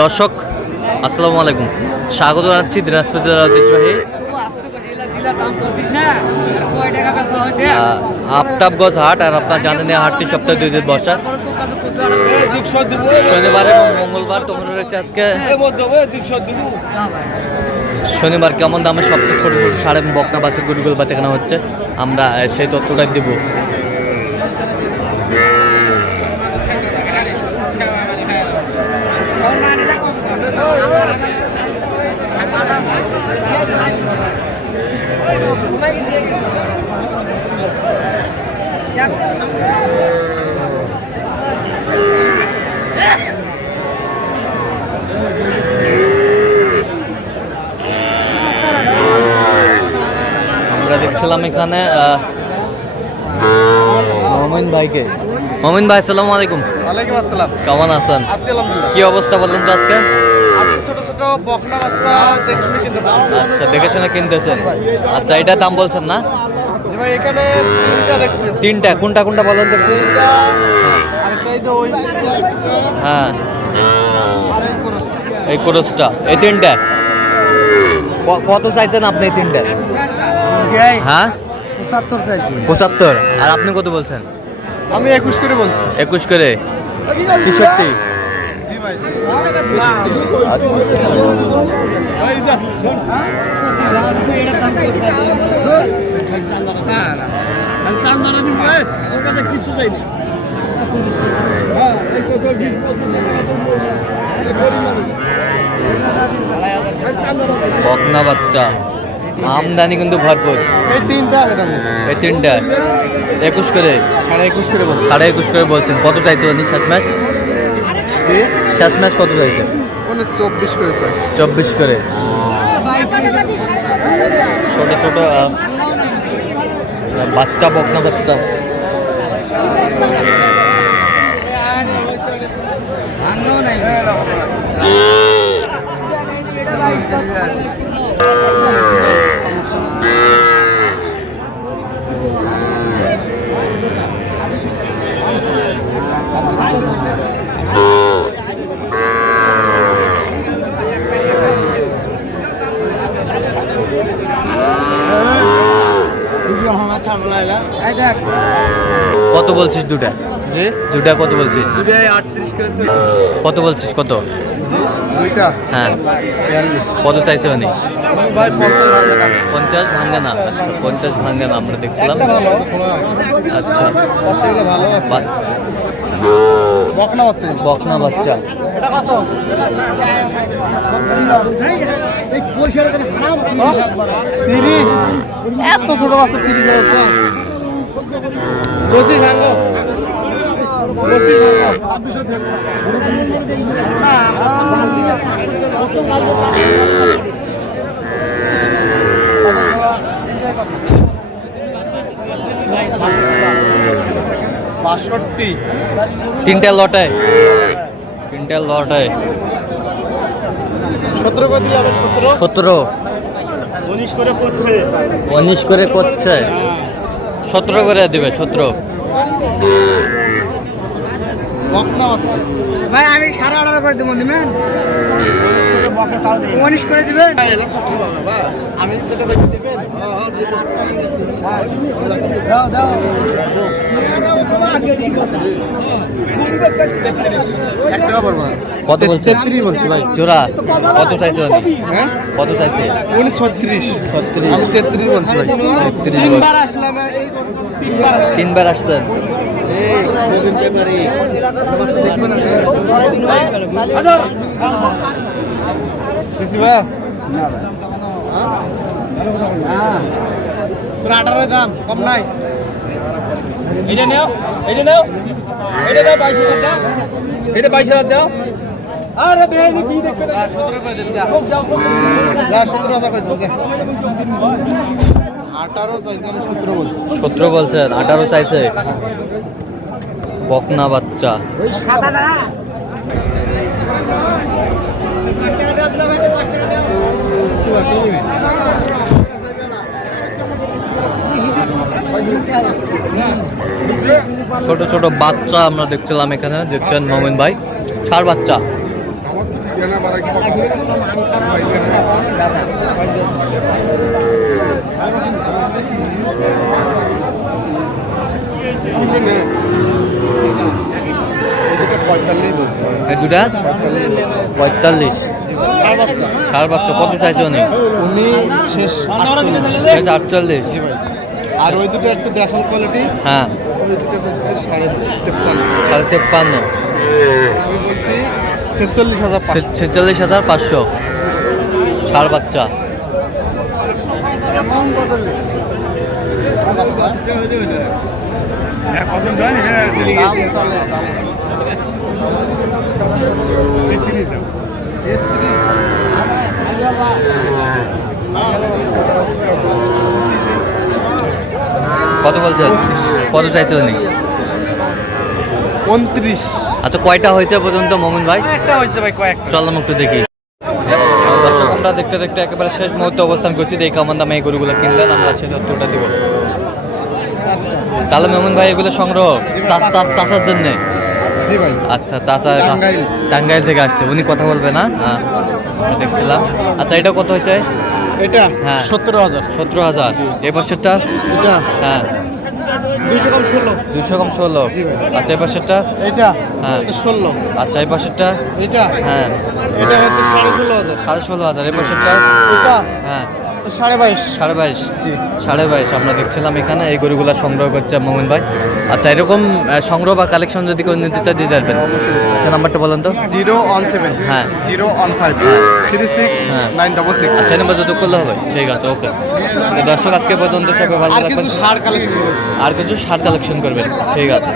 দর্শক, আসসালামু আলাইকুম। স্বাগত জানাচ্ছি দিনাজপুর জেলার ঐতিহ্যবাহী আফতাবগঞ্জ হাট আর আপনার জানেন হাটটি সপ্তাহে দুই দিন বসা। শনিবার এবং মঙ্গলবার তোমরা রয়েছে আজকে। শনিবার কেমন দামে সবচেয়ে ছোট ছোট সাড়ে বকনা বাসের গরুগুলো বাচ্চা কেনা হচ্ছে, আমরা সেই তথ্যটা দিব। আমরা দেখছিলাম এখানে আহ, মমিন ভাইকে। মমিন ভাই আসসালামু আলাইকুম। ওয়ালাইকুম আসসালাম। কেমন আছেন? কি অবস্থা বললেন তো আজকে? ছোট ছোট বকনা বাচ্চা দেখছি কিন্তু আচ্ছা দেখে শুনে কিনতেছেন। আচ্ছা এটার দাম বলছেন না? ভাই এখানে তিনটা দেখতেছি। তিনটা কোনটা কোনটা বলেন তো? হ্যাঁ। এই কোনো এই ক্রোসটা তিনটা। কত চাইছেন আপনি এই তিনটা? হ্যাঁ? পঁচাত্তর চাইছি। পঁচাত্তর। আর আপনি কত বলছেন? আমি একুশ করে বলছি। একুশ করে? ভাই। বকনা বাচ্চা। আমদানি কিন্তু ভরপুর। এই তিনটা। একুশ করে। সাড়ে একুশ করে সাড়ে একুশ করে বলছেন। কত চাইছে উনি শেষ ম্যাচ? শেষ ম্যাচ কত চাইছে উনি চব্বিশ করেছে চব্বিশ করে। ছোট ছোট বাচ্চা বকনা বাচ্চা। কত বলছিস দুটা? দুটা কত বলছিস? কত বলছিস কত? হ্যাঁ। কত চাইছে পঞ্চাশ পঞ্চাশ ভাঙ্গে না। আচ্ছা পঞ্চাশ ভাঙ্গে না আমরা দেখছিলাম। ভালো আচ্ছা। বাচ্চাগুলো ভালো আছে। বাচ্চা। বকনা বাচ্চা। বকনা বাচ্চা। এত ছোট বাচ্চা তিরিশ হয়েছে। বসি ভাঙ্গো। বসি বাষট্টি। তিনটা লটে তিনটা লটে সতেরো করে দিলে সতেরো? সতেরো। উনিশ করে করছে। উনিশ করে করছে। সতেরো করে দিবে সতেরো। বকনা ভাই আমি সাড়ে আঠারো করে দেবো দিবেন উনিশ করে দিবেন? আমি দাও দাও। কত বলছে? তেত্রিশ বলছি ভাই। জোড়া। কত চাইছে হ্যাঁ? কত চাইছে উনি ছত্রিশ। ছত্রিশ। আমি তেত্রিশ বলছি ভাই। তেত্রিশ তিনবার আসলাম এই তিনবার তিনবার আসছেন? ভাই তোর আঠারো দাম কম নাই। এটা নাও এটা নাও এটা দাও বাইশ হাজার দাও। এটা বাইশ হাজার দাও? আরে কি দেখতে সতেরো করে দিন যা। যা সতেরো হাজার করে দিন আঠারো চাইছি আমি সতেরো বলছি। সতেরো বলছেন আঠারো চাইছে। বকনা বাচ্চা। ছোট ছোট বাচ্চা আমরা দেখছিলাম এখানে দেখছেন মোমিন ভাই। ষাট বাচ্চা। দুটা? পঁয়তাল্লিশ। ষাট বাচ্চা কত চাইছে উনি? উনি শেষ যে আটচল্লিশ। আর ওই দুটো একটু দেখাল কোয়ালিটি। হ্যাঁ। ওই দুটো সাড়ে তেপ্পান্ন। সাড়ে তেপ্পান্ন। আমি বলছি ছেচল্লিশ হাজার পাঁচশো। ষাট বাচ্চা। কত বলছেন? কত চাইছে উনি? উনত্রিশ। আচ্ছা কয়টা হয়েছে পর্যন্ত মোমিন ভাই? একটা হয়েছে ভাই কয়েক চললাম একটু দেখি। দর্শক আমরা দেখতে দেখতে একেবারে শেষ মুহূর্তে অবস্থান করছি। দেখি কেমন দামে এই গরুগুলো কিনলেন আমরা সেই তথ্যটা দিব। তাহলে মোমিন ভাই এগুলো সংগ্রহ চাষ- চাষ- চাষার জন্যে? জি ভাই। আচ্ছা চাচা টাঙ্গাইল। টাঙ্গাইল থেকে আসছে। উনি কথা বলবে না? হ্যাঁ দেখছিলাম। আচ্ছা এটা কত হয়েছে? এটা হ্যাঁ। সতেরো হাজার। সতেরো হাজার। এই বছরটা? এটা হ্যাঁ। দুইশো কম ষোলো। দুশো কম ষোলো। জি ভাই। আচ্ছা এই বছরটা এটা হ্যাঁ। ষোলো। আচ্ছা এই পাশেরটা? এটা হ্যাঁ। এটা হচ্ছে সাড়ে ষোলো হাজার। সাড়ে ষোলো হাজার এই পাশেরটা? এটা? হ্যাঁ। সাড়ে বাইশ। সাড়ে বাইশ। জি। সাড়ে বাইশ আমরা দেখছিলাম এখানে এই গরুগুলা সংগ্রহ করছে মোমিন ভাই। আচ্ছা এরকম সংগ্রহ বা কালেকশন যদি কেউ নিতে চায় দিয়ে পারবেন। আচ্ছা নাম্বারটা বলেন তো। Zero one seven. হ্যাঁ। Zero one five. Three six হ্যাঁ। Nine double six. আচ্ছা নাম্বার যত করলে হবে। ঠিক আছে ওকে। দর্শক আজকে পর্যন্ত সবাই ভালো থাকবেন। আর কিছু সার কালেকশন করবেন। ঠিক আছে।